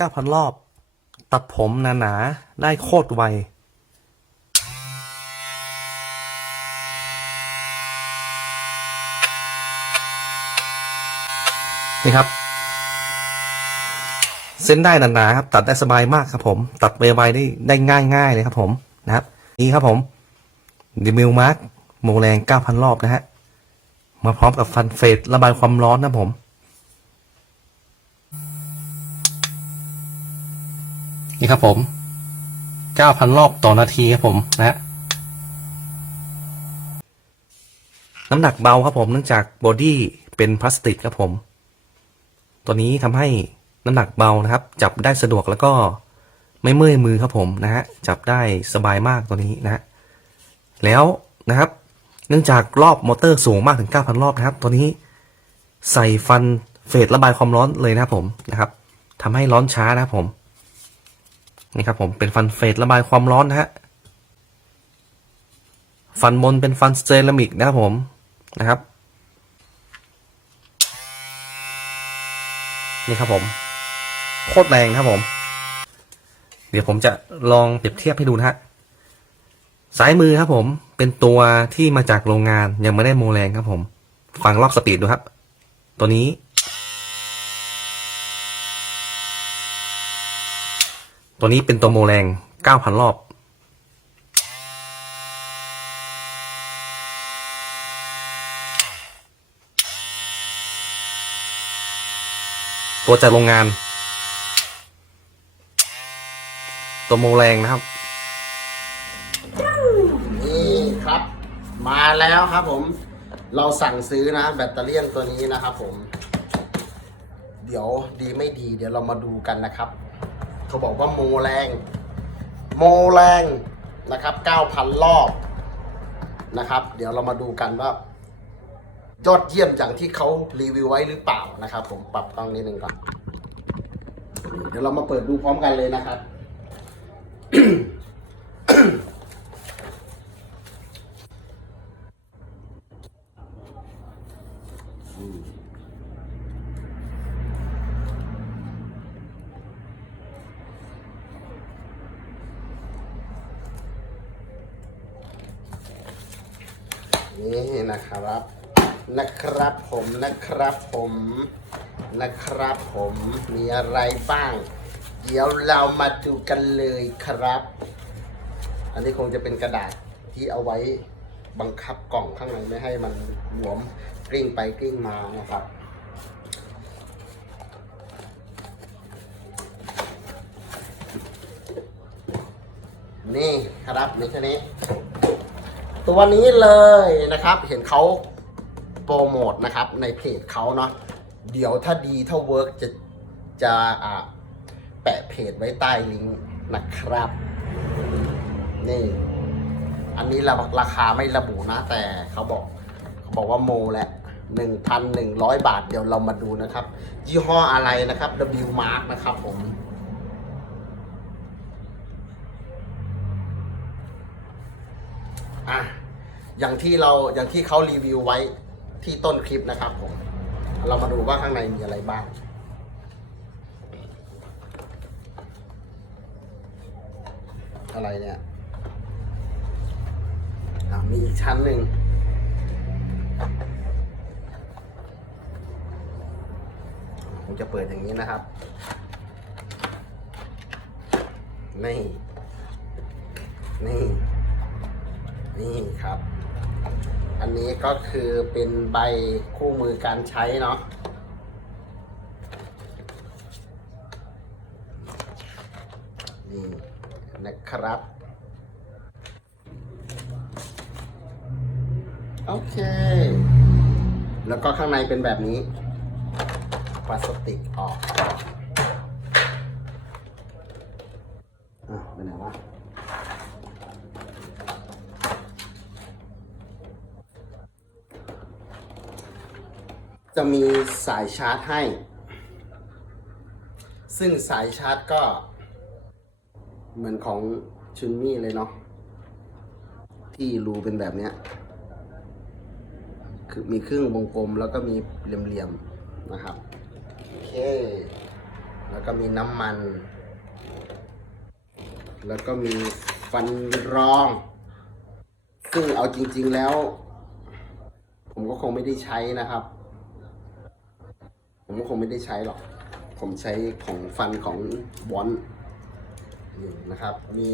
9,000รอบ ตัดผมหนาๆได้โคตรไวนี่ครับ เส้นได้หนาๆครับ ตัดได้สบายมากครับผม ตัดไวๆได้ได้ง่ายๆเลยครับผมนะครับ นี่ครับผมดิมิลมาร์กโมแรง9,000รอบนะฮะมาพร้อมกับฟันเฟดระบายความร้อนนะผม นี่ครับผม9,000รอบต่อนาทีครับผมนะฮะน้ำหนักเบาครับผมเนื่องจากบอดี้เป็นพลาสติกครับผม ตัวนี้ทำให้น้ำหนักเบานะครับ จับได้สะดวกแล้วก็ไม่เมื่อยมือครับผมนะฮะจับได้สบายมากตัวนี้นะฮะแล้วนะครับ เนื่องจากรอบมอเตอร์สูงมากถึง 9,000 รอบนะครับ ตัวนี้ใส่ฟันเฟดระบายความร้อนเลยนะครับผมนะครับทำให้ร้อนช้านะครับผม นี่ครับผมเป็นฟันเฟดระบายความร้อนนะฮะฟันบนเป็นฟันเซรามิกนะครับผมนะครับนี่ครับผมโคตรแรงครับผม เดี๋ยวผมจะลองเปรียบเทียบให้ดูนะฮะซ้ายมือครับผมเป็นตัวที่มาจากโรงงานยังไม่ได้โมแรงครับผม ฟังรอบสปีดดูครับ ตัวนี้ ตัวนี้เป็นตัวโมแรง 9,000 รอบ ตัวจากโรงงาน ตัวโมแรงนะครับ นี่ครับ มาแล้วครับผม เราสั่งซื้อนะ แบตเตอรี่ยนตัวนี้นะครับผม เดี๋ยวดีไม่ดี เดี๋ยวเรามาดูกันนะครับ เขาบอกว่าโมแรง โมแรงนะครับ9,000 รอบนะครับ เดี๋ยวเรามาดูกันว่ายอดเยี่ยมอย่างที่เขารีวิวไว้หรือเปล่านะครับ ผมปรับกล้องนิดนึงก่อน เดี๋ยวเรามาเปิดดูพร้อมกันเลยนะครับ นี่นะครับ นะครับผมนะครับผมนะครับผมมีอะไรบ้าง เดี๋ยวเรามาดูกันเลยครับ อันนี้คงจะเป็นกระดาษที่เอาไว้บังคับกล่องข้างในไม่ให้มันหวมกลิ้งไปกลิ้งมานะครับนี่ครับนี่แค่นี้ ตัวนี้เลยนะครับ เห็นเขาโปรโมทนะครับในเพจเขาเนาะเดี๋ยวถ้าดีถ้าเวิร์กจะจะอ่าแปะเพจไว้ใต้ลิงก์นะครับ นี่ อันนี้ราราคาไม่ระบุนะ แต่เขาบอกเขาบอกว่าโมแหละหนึ่งพันหนึ่งร้อยบาท เดี๋ยวเรามาดูนะครับ ยี่ห้ออะไรนะครับ W Mark นะครับผม อะ อย่างที่เราอย่างที่เขารีวิวไว้ที่ต้นคลิปนะครับผม เรามาดูว่าข้างในมีอะไรบ้างอะไรเนี่ยมีอีกชั้นหนึ่ง ผมจะเปิดอย่างนี้นะครับ นี่ นี่ นี่ครับ อันนี้ก็คือเป็นใบคู่มือการใช้เนาะนี่นะครับ โอเค แล้วก็ข้างในเป็นแบบนี้พลาสติกออก อะไปไหนวะ จะมีสายชาร์จให้ ซึ่งสายชาร์จก็ เหมือนของชุนมี่เลยเนาะที่รูเป็นแบบเนี้ยคือมีครึ่งวงกลมแล้วก็มีเหลี่ยมๆนะครับ โอเค แล้วก็มีน้ำมัน แล้วก็มีฟันรอง ซึ่งเอาจริง ๆแล้ว ผมก็คงไม่ได้ใช้นะครับ ผมก็คงไม่ได้ใช้หรอก ผมใช้ของฟันของบอนนี่นะครับ มี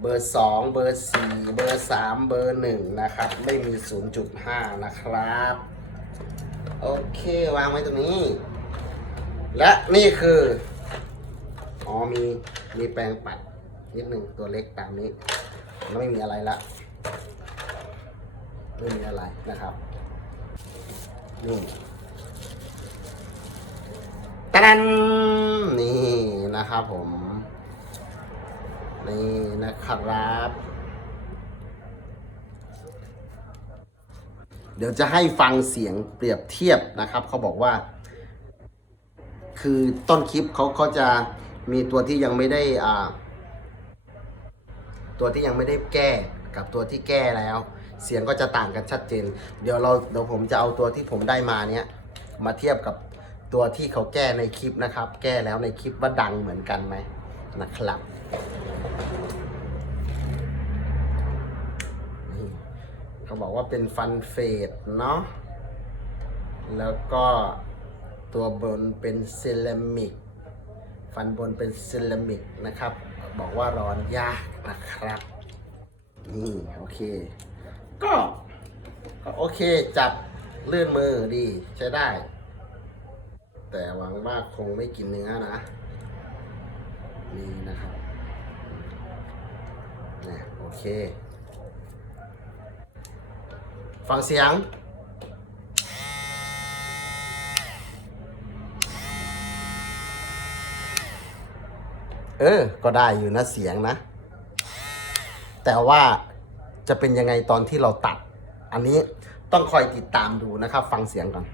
เบอร์ 2 เบอร์ 4 เบอร์ 3 เบอร์ 1 นะครับ ไม่มี 0.5 นะครับ โอเควางไว้ตรงนี้ และนี่คือ อ๋อมีมีแปรงปัดนิดหนึ่งตัวเล็กตามนี้แล้วไม่มีอะไรละไม่มีอะไรนะครับนี่ ดันนี่นะครับผม นี่นะครับ เดี๋ยวจะให้ฟังเสียงเปรียบเทียบนะครับ เขาบอกว่า คือต้นคลิปเขาเขาจะมีตัวที่ยังไม่ได้อ่าตัวที่ยังไม่ได้แก้กับตัวที่แก้แล้ว เสียงก็จะต่างกันชัดเจน เดี๋ยวเราเดี๋ยวผมจะเอาตัวที่ผมได้มาเนี้ยมาเทียบกับ ตัวที่เขาแก้ในคลิปนะครับ แก้แล้วในคลิปว่าดังเหมือนกันไหมนะครับเขาบอกว่าเป็นฟันเฟดเนาะแล้วก็ตัวบนเป็นเซรามิก ฟันบนเป็นเซรามิกนะครับ บอกว่าร้อนยากนะครับ นี่โอเค ก็ ก็โอเคจับเลื่อนมือดีใช้ได้ แต่หวังว่าคงไม่กินเนื้อนะนี่นะครับนะโอเค ฟังเสียงเออ ก็ได้อยู่นะเสียงนะ แต่ว่าจะเป็นยังไงตอนที่เราตัด อันนี้ต้องคอยติดตามดูนะครับ ฟังเสียงก่อน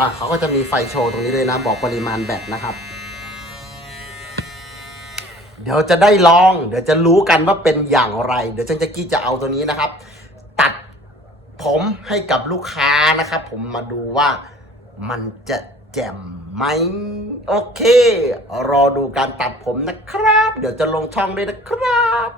อะเขาก็จะมีไฟโชว์ตรงนี้ด้วยนะ บอกปริมาณแบตนะครับ เดี๋ยวจะได้ลอง เดี๋ยวจะรู้กันว่าเป็นอย่างไร เดี๋ยวจันจะกี้จะเอาตัวนี้นะครับ ตัดผมให้กับลูกค้านะครับ ผมมาดูว่ามันจะแจ่มไหมโอเค รอดูการตัดผมนะครับ เดี๋ยวจะลงช่องด้วยนะครับ